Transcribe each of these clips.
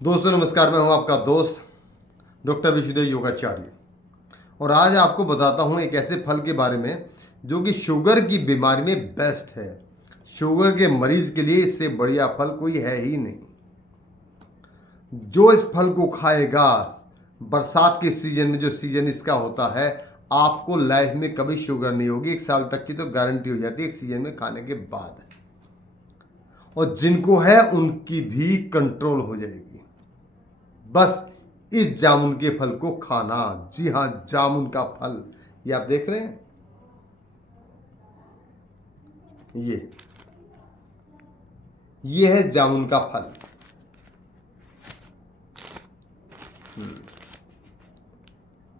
दोस्तों नमस्कार, मैं हूं आपका दोस्त डॉक्टर विशुदेव योगाचार्य। और आज आपको बताता हूं एक ऐसे फल के बारे में जो कि शुगर की बीमारी में बेस्ट है। शुगर के मरीज के लिए इससे बढ़िया फल कोई है ही नहीं। जो इस फल को खाएगा, बरसात के सीजन में, जो सीजन इसका होता है, आपको लाइफ में कभी शुगर नहीं होगी। 1 साल तक की तो गारंटी हो जाती है एक सीजन में खाने के बाद। और जिनको है उनकी भी कंट्रोल हो जाएगी। बस इस जामुन के फल को खाना। जी हाँ, जामुन का फल ये आप देख रहे हैं। ये ये है जामुन का फल।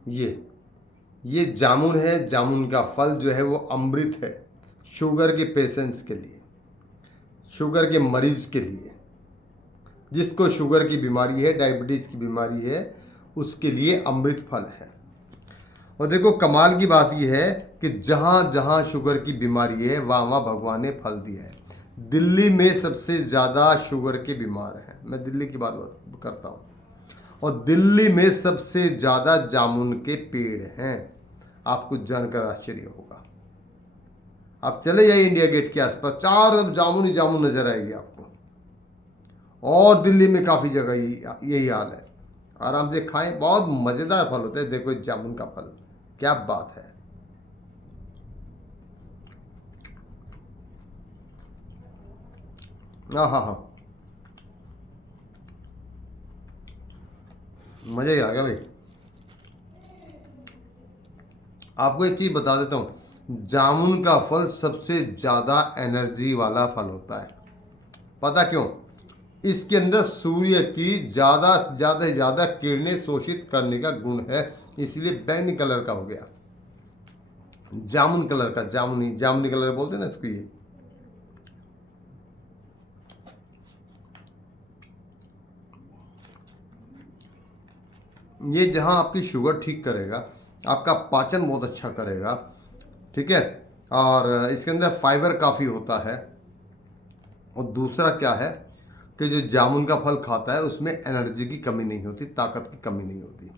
ये जामुन है। जामुन का फल जो है वो अमृत है शुगर के पेशेंट्स के लिए, शुगर के मरीज के लिए। जिसको शुगर की बीमारी है, डायबिटीज की बीमारी है, उसके लिए अमृत फल है। और देखो, कमाल की बात यह है कि जहाँ जहाँ शुगर की बीमारी है वहाँ वहाँ भगवान ने फल दिया है। दिल्ली में सबसे ज़्यादा शुगर के बीमार हैं। मैं दिल्ली की बात करता हूँ। और दिल्ली में सबसे ज़्यादा जामुन के पेड़ हैं। आपको जानकर आश्चर्य होगा। आप चले जाइए इंडिया गेट के आसपास, चारों तरफ जामुन ही जामुन नजर आएगी आपको। और दिल्ली में काफ़ी जगह यही हाल है। आराम से खाएं, बहुत मज़ेदार फल होता है। देखो, जामुन का फल, क्या बात है। हाँ हाँ हाँ, मज़ा ही आ गया भाई। आपको एक चीज़ बता देता हूँ, जामुन का फल सबसे ज़्यादा एनर्जी वाला फल होता है। पता क्यों? इसके अंदर सूर्य की ज़्यादा से ज़्यादा किरणें शोषित करने का गुण है। इसलिए बैंगनी कलर का हो गया, जामुन कलर का। जामुनी कलर बोलते हैं ना इसको। ये जहाँ आपकी शुगर ठीक करेगा, आपका पाचन बहुत अच्छा करेगा, ठीक है। और इसके अंदर फाइबर काफ़ी होता है। और दूसरा क्या है कि जो जामुन का फल खाता है उसमें एनर्जी की कमी नहीं होती, ताकत की कमी नहीं होती।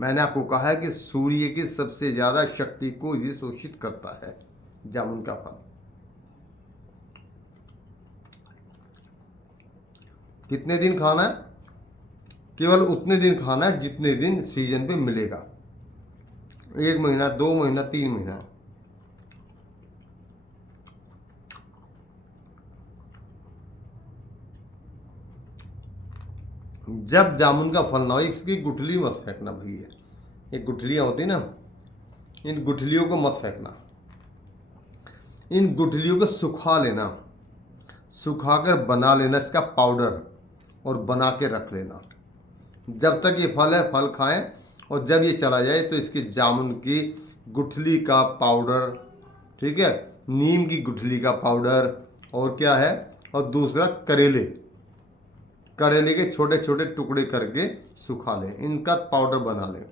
मैंने आपको कहा है कि सूर्य की सबसे ज़्यादा शक्ति को ये शोषित करता है जामुन का फल। कितने दिन खाना है? केवल उतने दिन खाना है जितने दिन सीजन पे मिलेगा। 1 महीना, 2 महीना, 3 महीना। जब जामुन का फल ना हो, इसकी गुठली मत फेंकना भैया। ये गुठलियाँ होती ना, इन गुठलियों को मत फेंकना। इन गुठलियों को सुखा लेना, सुखाकर बना लेना इसका पाउडर, और बना के रख लेना। जब तक ये फल है, फल खाएं। और जब ये चला जाए तो इसकी जामुन की गुठली का पाउडर, ठीक है, नीम की गुठली का पाउडर, और क्या है, और दूसरा करेले, करेले के छोटे छोटे टुकड़े करके सुखा लें, इनका पाउडर बना लें।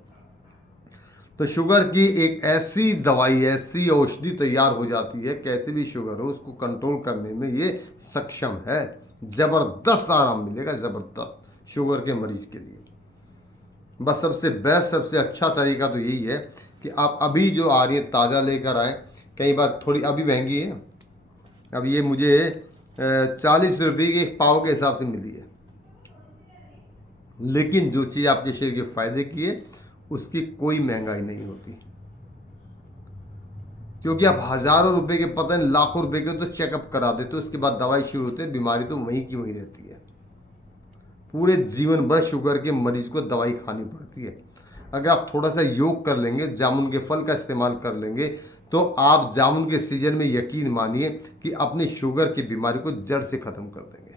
तो शुगर की एक ऐसी दवाई, ऐसी औषधि तैयार हो जाती है, कैसे भी शुगर हो उसको कंट्रोल करने में ये सक्षम है। ज़बरदस्त आराम मिलेगा, ज़बरदस्त शुगर के मरीज के लिए। बस सबसे बेस्ट, सबसे अच्छा तरीका तो यही है कि आप अभी जो आ रही है ताज़ा लेकर आएँ। कई बार थोड़ी अभी महंगी है। अब ये मुझे 40 रुपये की एक पाव के हिसाब से मिली है। लेकिन जो चीज़ आपके शरीर के फायदे की है उसकी कोई महंगाई नहीं होती। क्योंकि आप हज़ारों रुपए के, पता नहीं लाखों रुपए के तो चेकअप करा देते हो, उसके बाद दवाई शुरू होती है, बीमारी तो वहीं की वहीं रहती है। पूरे जीवन भर शुगर के मरीज को दवाई खानी पड़ती है। अगर आप थोड़ा सा योग कर लेंगे, जामुन के फल का इस्तेमाल कर लेंगे, तो आप जामुन के सीजन में यकीन मानिए कि अपनी शुगर की बीमारी को जड़ से ख़त्म कर देंगे।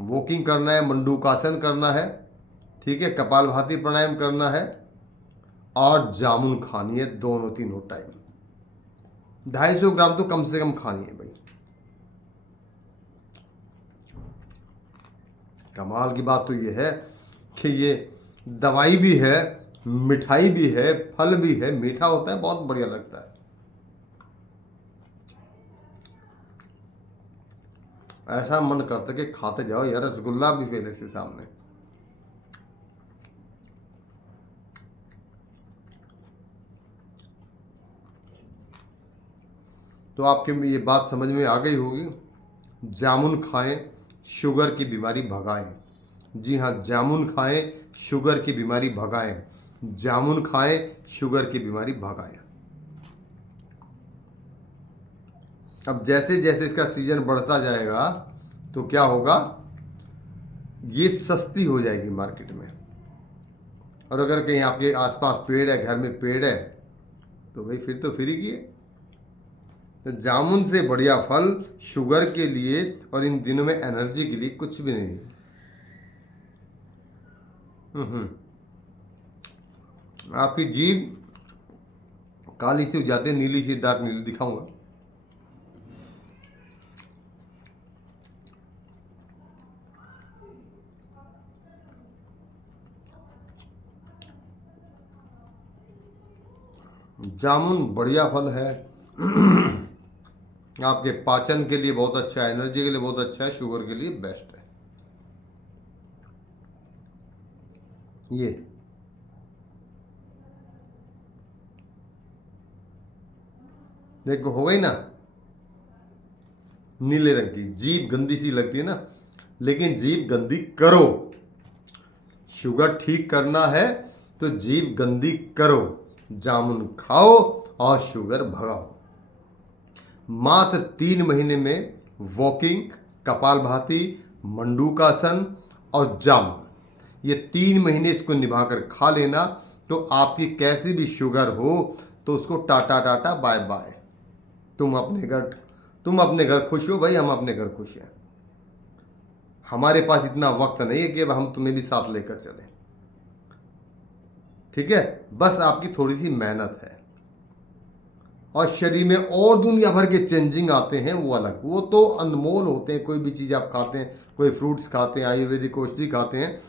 वॉकिंग करना है, मंडूकासन करना है, ठीक है, कपालभाति प्राणायाम करना है, और जामुन खानी है दोनों तीनों टाइम। 250 ग्राम तो कम से कम खानी है भाई। कमाल की बात तो ये है कि ये दवाई भी है, मिठाई भी है, फल भी है, मीठा होता है, बहुत बढ़िया लगता है। ऐसा मन करता कि खाते जाओ यार, रसगुल्ला भी फेले से सामने। तो आपके में ये बात समझ में आ गई होगी, जामुन खाएं, शुगर की बीमारी भगाएं। जी हाँ, जामुन खाएं, शुगर की बीमारी भगाएं। जामुन खाएं, शुगर की बीमारी भगाएं। अब जैसे जैसे इसका सीजन बढ़ता जाएगा तो क्या होगा, ये सस्ती हो जाएगी मार्केट में। और अगर कहीं आपके आसपास पेड़ है, घर में पेड़ है, तो भाई फिर तो फ्री की है। तो जामुन से बढ़िया फल शुगर के लिए और इन दिनों में एनर्जी के लिए कुछ भी नहीं है। आपकी जीभ काली सी हो जाती है, नीली सी, डार्क नीली दिखाऊंगा। जामुन बढ़िया फल है। आपके पाचन के लिए बहुत अच्छा है, एनर्जी के लिए बहुत अच्छा है, शुगर के लिए बेस्ट है ये। देखो हो गई ना, नीले रंग की जीभ गंदी सी लगती है ना, लेकिन जीभ गंदी करो। शुगर ठीक करना है तो जीभ गंदी करो, जामुन खाओ और शुगर भगाओ। मात्र 3 महीने में वॉकिंग, कपालभाति, मंडूकासन और जामुन, ये 3 महीने इसको निभाकर खा लेना, तो आपकी कैसी भी शुगर हो तो उसको टाटा टाटा बाय बाय। तुम अपने घर खुश हो भाई, हम अपने घर खुश हैं। हमारे पास इतना वक्त नहीं है कि अब हम तुम्हें भी साथ लेकर चलें। ठीक है, बस आपकी थोड़ी सी मेहनत है और शरीर में और दुनिया भर के चेंजिंग आते हैं, वो अलग, वो तो अनमोल होते हैं। कोई भी चीज़ आप खाते हैं, कोई फ्रूट्स खाते हैं, आयुर्वेदिक औषधि खाते हैं,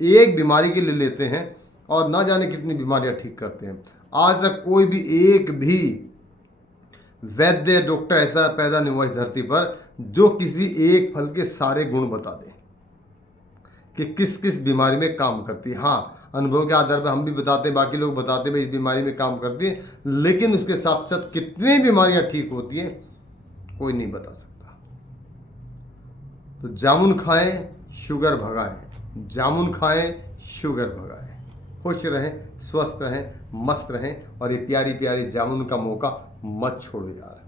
एक बीमारी के लिए लेते हैं और ना जाने कितनी बीमारियां ठीक करते हैं। आज तक कोई भी एक भी वैद्य डॉक्टर ऐसा पैदा नहीं हुआ इस धरती पर जो किसी एक फल के सारे गुण बता दे कि किस किस बीमारी में काम करती है। हाँ, अनुभव के आधार पर हम भी बताते हैं, बाकी लोग बताते हैं इस बीमारी में काम करती है, लेकिन उसके साथ साथ कितनी बीमारियां ठीक होती हैं कोई नहीं बता सकता। तो जामुन खाएं, शुगर भगाएं। जामुन खाएं, शुगर भगाएं। खुश रहें, स्वस्थ रहें, मस्त रहें और ये प्यारी प्यारी जामुन का मौका मत छोड़ो यार।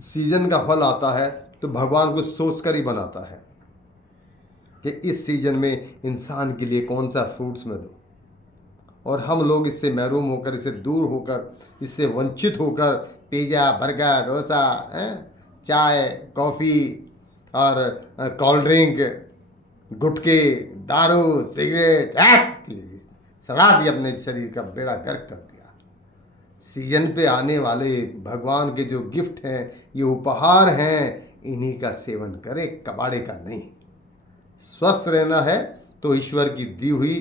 सीजन का फल आता है तो भगवान को सोचकर ही बनाता है कि इस सीजन में इंसान के लिए कौन सा फ्रूट्स मैं दूं, और हम लोग इससे महरूम होकर, इससे दूर होकर, इससे वंचित होकर पिज़्ज़ा, बर्गर, डोसा, चाय, कॉफ़ी और कोल्ड ड्रिंक, गुटखे, दारू, सिगरेट सड़ा दिया, अपने शरीर का बेड़ा गर्क कर दिया। सीजन पे आने वाले भगवान के जो गिफ्ट हैं, ये उपहार हैं, इन्हीं का सेवन करें, कबाड़े का नहीं। स्वस्थ रहना है तो ईश्वर की दी हुई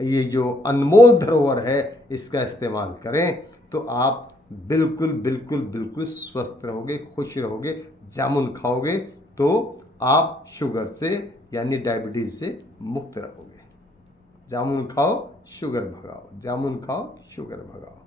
ये जो अनमोल धरोहर है इसका इस्तेमाल करें, तो आप बिल्कुल बिल्कुल बिल्कुल स्वस्थ रहोगे, खुश रहोगे। जामुन खाओगे तो आप शुगर से यानी डायबिटीज से मुक्त रहोगे। जामुन खाओ, शुगर भगाओ। जामुन खाओ, शुगर भगाओ।